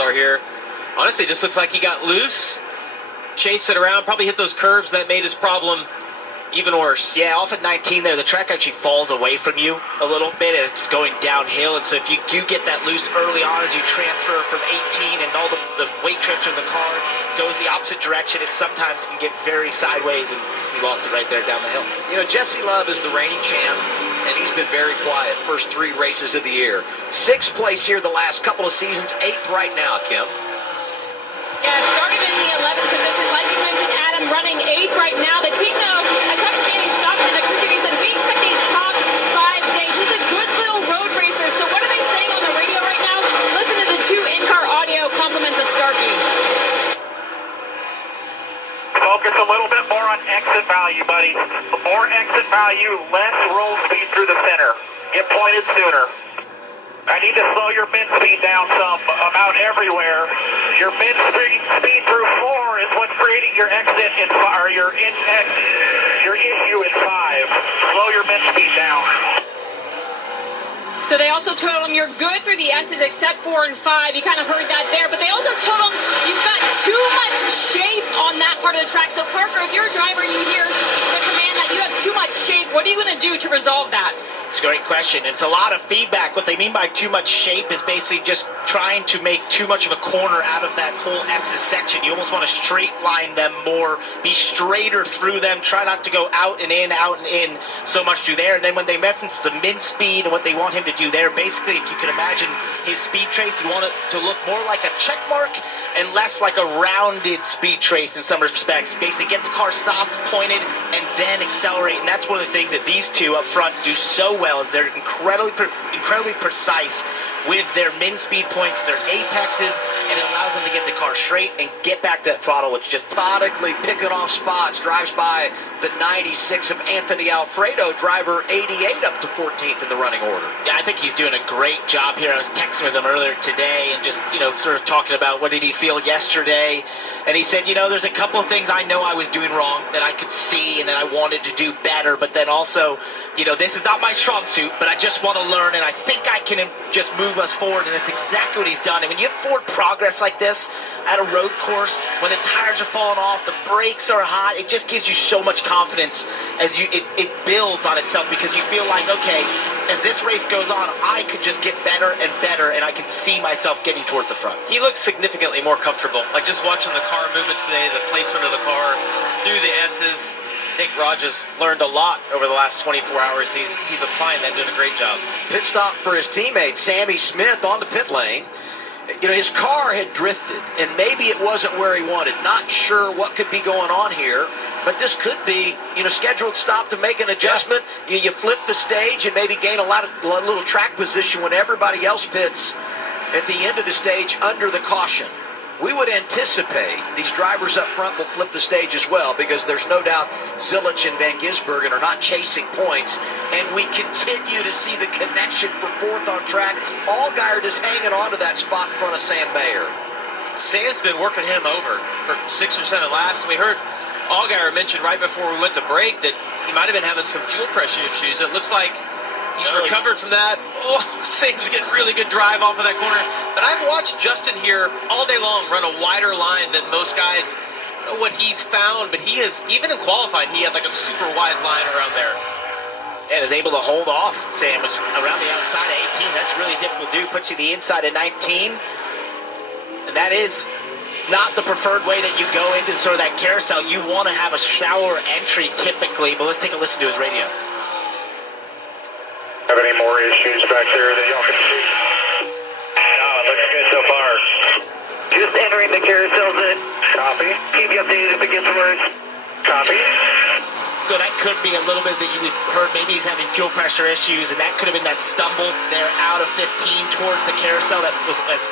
are here. Honestly, this looks like he got loose, chased it around, probably hit those curbs that made his problem even worse. Yeah, off at 19 there, the track actually falls away from you a little bit, and it's going downhill, and so if you do get that loose early on as you transfer from 18 and all the weight transfer of the car goes the opposite direction, it sometimes can get very sideways, and he lost it right there down the hill. You know, Jesse Love is the reigning champ, and he's been very quiet first 3 races of the year. 6th place here the last couple of seasons, 8th right now, Kim. Yeah, started in the 11th position, like you mentioned, Adam, running 8th right now. The team, though, I talked to Danny Stockton in the crew chief. He said, we expect a top 5 day. He's a good little road racer. So what are they saying on the radio right now? Listen to the 2 in-car audio compliments of Starkey. Focus a little bit more on exit value, buddy. More exit value, less roll speed through the center. Get pointed sooner. I need to slow your mid speed down some, about everywhere. Your mid speed through 4 is what's creating your exit in, or your issue in 5. Slow your mid speed down. So they also told him you're good through the S's except 4 and 5. You kind of heard that there. But they also told him you've got too much shape on that part of the track. So Parker, if you're a driver and you hear the command that you have too much shape, what are you going to do to resolve that? It's a great question. It's a lot of feedback. What they mean by too much shape is basically just trying to make too much of a corner out of that whole S's section. You almost want to straight line them more, be straighter through them, try not to go out and in so much through there. And then when they reference the mid speed and what they want him to do there, basically, if you can imagine his speed trace, you want it to look more like a check mark and less like a rounded speed trace in some respects. Basically get the car stopped, pointed, and then accelerate. And that's one of the things that these two up front do so well, is they're incredibly precise with their min speed points, their apexes, and it allows them to get the car straight and get back to that throttle, which just Methodically picking off spots, drives by the 96 of Anthony Alfredo, driver 88 up to 14th in the running order. Yeah, I think he's doing a great job here. I was texting with him earlier today and just, sort of talking about what did he feel yesterday. And he said, there's a couple of things I know I was doing wrong that I could see and that I wanted to do better. But then also, this is not my strong suit, but I just want to learn. And I think I can just move us forward. And that's exactly what he's done. And when you have forward progress like this at a road course, when the tires are falling off, the brakes are hot, it just gives you so much confidence as it builds on itself, because you feel like, okay, as this race goes on, I could just get better and better, and I can see myself getting towards the front. He looks significantly more comfortable. Like just watching the car movements today, the placement of the car through the S's. I think Raj has learned a lot over the last 24 hours. He's applying that, doing a great job. Pit stop for his teammate, Sammy Smith, on the pit lane. His car had drifted, and maybe it wasn't where he wanted. Not sure what could be going on here, but this could be, scheduled stop to make an adjustment. Yeah. You flip the stage and maybe gain a little track position when everybody else pits at the end of the stage under the caution. We would anticipate these drivers up front will flip the stage as well, because there's no doubt Zilich and Van Gisbergen are not chasing points, and we continue to see the connection for 4th on track. Allgaier just hanging on to that spot in front of Sam Mayer. Sam's been working him over for 6 or 7 laps. We heard Allgaier mention right before we went to break that he might have been having some fuel pressure issues. It looks like he's recovered from that. Oh, Sam's getting really good drive off of that corner. But I've watched Justin here all day long run a wider line than most guys. I don't know what he's found, but he has, even in qualifying, he had like a super wide line around there. And is able to hold off Sam, which around the outside of 18. That's really difficult to do. Puts you the inside of 19. And that is not the preferred way that you go into sort of that carousel. You want to have a shallower entry typically, but let's take a listen to his radio. Have any more issues back there that y'all can see? No, it looks good so far. Just entering the carousel then. Copy. Keep you updated if it gets worse. Copy. So that could be a little bit that you heard. Maybe he's having fuel pressure issues, and that could have been that stumble there out of 15 towards the carousel. That was as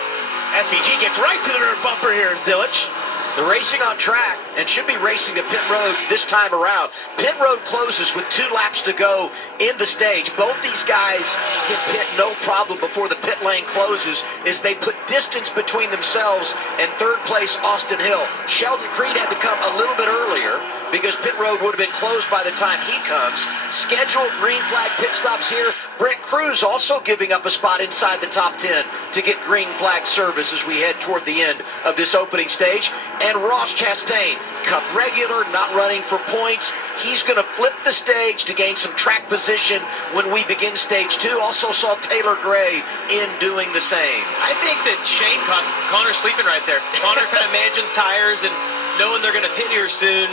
SVG gets right to the rear bumper here, Zilich. The racing on track and should be racing to pit road this time around. Pit road closes with 2 laps to go in the stage. Both these guys can pit no problem before the pit lane closes as they put distance between themselves and third place Austin Hill. Sheldon Creed had to come a little bit earlier because pit road would have been closed by the time he comes. Scheduled green flag pit stops here. Brent Cruz also giving up a spot inside the top 10 to get green flag service as we head toward the end of this opening stage. And Ross Chastain, Cup regular, not running for points. He's going to flip the stage to gain some track position when we begin stage 2. Also saw Taylor Gray in doing the same. I think that Shane caught Connor sleeping right there. Connor kind of managing the tires and knowing they're going to pit here soon.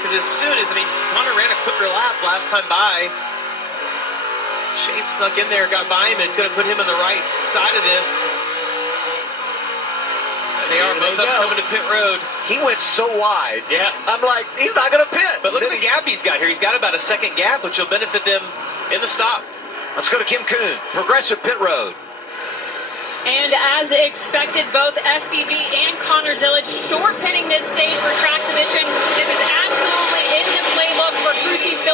Because as soon as, Connor ran a quicker lap last time by. Shane snuck in there, got by him, and it's going to put him on the right side of this. And they are both up coming to pit road. He went so wide. Yeah. I'm like, he's not going to pit. But look at the gap he's got here. He's got about a second gap, which will benefit them in the stop. Let's go to Kim Kuhn, Progressive Pit Road. And as expected, both SVG and Connor Zillage short pitting this stage for track position. This is absolutely in the playbook for crew chief Phil